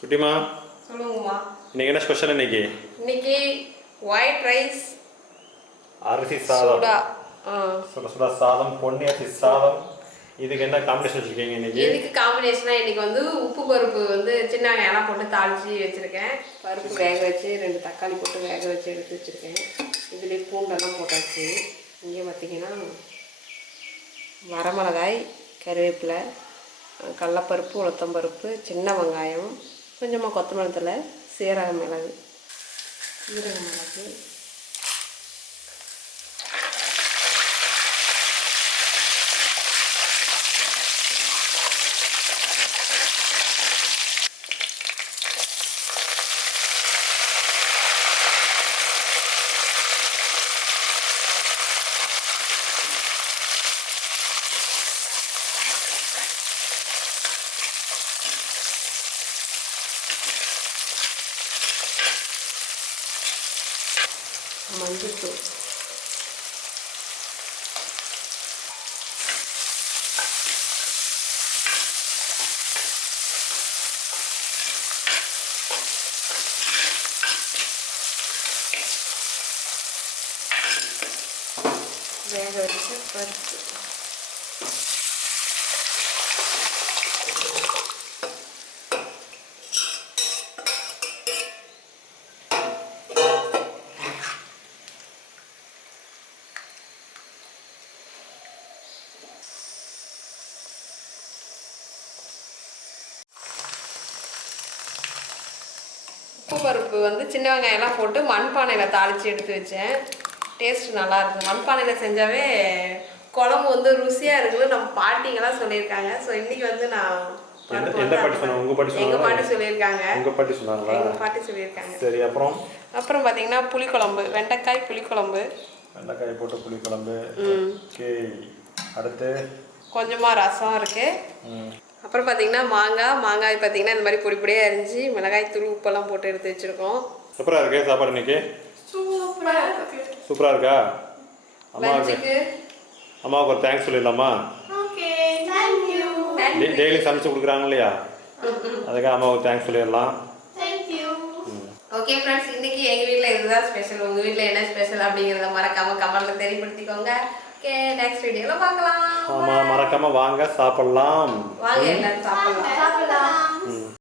குட்டிமா சொல்லுங்கம்மா. இன்னைக்கு என்ன ஸ்பெஷல்? இன்னைக்கு ஒயிட் ரைஸ், அரிசி சாதம், சுட சுட சாதம், பொன்னி அரிசி சாதம். இதுக்கு என்ன காம்பினேஷன் வச்சிருக்கீங்க இன்னைக்கு? இதுக்கு காம்பினேஷனா இன்னைக்கு வந்து உப்பு பருப்பு வந்து சின்ன வெங்காயம் போட்டு தாளிச்சு வச்சிருக்கேன். பருப்பு வேக வச்சு 2 தக்காளி போட்டு வேக வச்சு எடுத்து வச்சிருக்கேன். இதுலேயே பூண்டெல்லாம் போட்டாச்சு. இங்கே பார்த்தீங்கன்னா வரமிளகாய், கருவேப்பிலை, கடலப்பருப்பு, உளுத்தம்பருப்பு, சின்ன வெங்காயம், கொஞ்சமாக கொத்தமல்லி தழை, சீரக மிளகு, மஞ்சள்தூள், வேக வச்ச பருப்பு, உப்பு பருப்பு வந்து சின்ன வெங்காயம்லாம் போட்டு மண்பானையில் தாளித்து எடுத்து வச்சேன். டேஸ்ட் நல்லாயிருக்கும். மண்பானையில் செஞ்சாவே குழம்பு வந்து ருசியாக இருக்குன்னு நம்ம பாட்டிங்கெல்லாம் சொல்லியிருக்காங்க. ஸோ இன்றைக்கி வந்து நான் எங்கள் பாட்டி சொல்லியிருக்காங்க. எங்கள் பாட்டி சொல்லியிருக்காங்க. சரி, அப்புறம் பார்த்தீங்கன்னா புளிக்குழம்பு, வெண்டைக்காய் புளிக்குழம்பு, வெண்டைக்காய் போட்டு புளிக்குழம்பு. அடுத்து கொஞ்சமாக ரசம் இருக்குது. அப்புறம் பார்த்தீங்கன்னா மாங்காய் பார்த்தீங்கன்னா இந்த மாதிரி பொடி பொடியாக அரிஞ்சு மிளகாய் தூள் உப்பெல்லாம் போட்டு எடுத்து வச்சுருக்கோம். சூப்பராக இருக்கு சாப்பாடு இன்னைக்கு. சூப்பராக இருக்கா? அம்மாவுக்கு ஒரு தேங்க்ஸ் சொல்லிடலாமா? டெய்லி சமைச்சு கொடுக்குறாங்க இல்லையா, அதுக்காக அம்மாவுக்கு தேங்க்ஸ் சொல்லிடலாம். ஓகே ஃப்ரெண்ட்ஸ், இன்னைக்கு எங்கள் வீட்டில் இதுதான் ஸ்பெஷல். உங்கள் வீட்டில் என்ன ஸ்பெஷல் அப்படிங்கிறத மறக்காமல் கமெண்ட்டில் தெரியப்படுத்திக்கோங்க. ஓகே, நெக்ஸ்ட் வீடியோவில் பார்க்கலாம். ஆமாம், மறக்காமல் வாங்க சாப்பிட்லாம். வாங்க எல்லாரும் சாப்பிட்லாம்.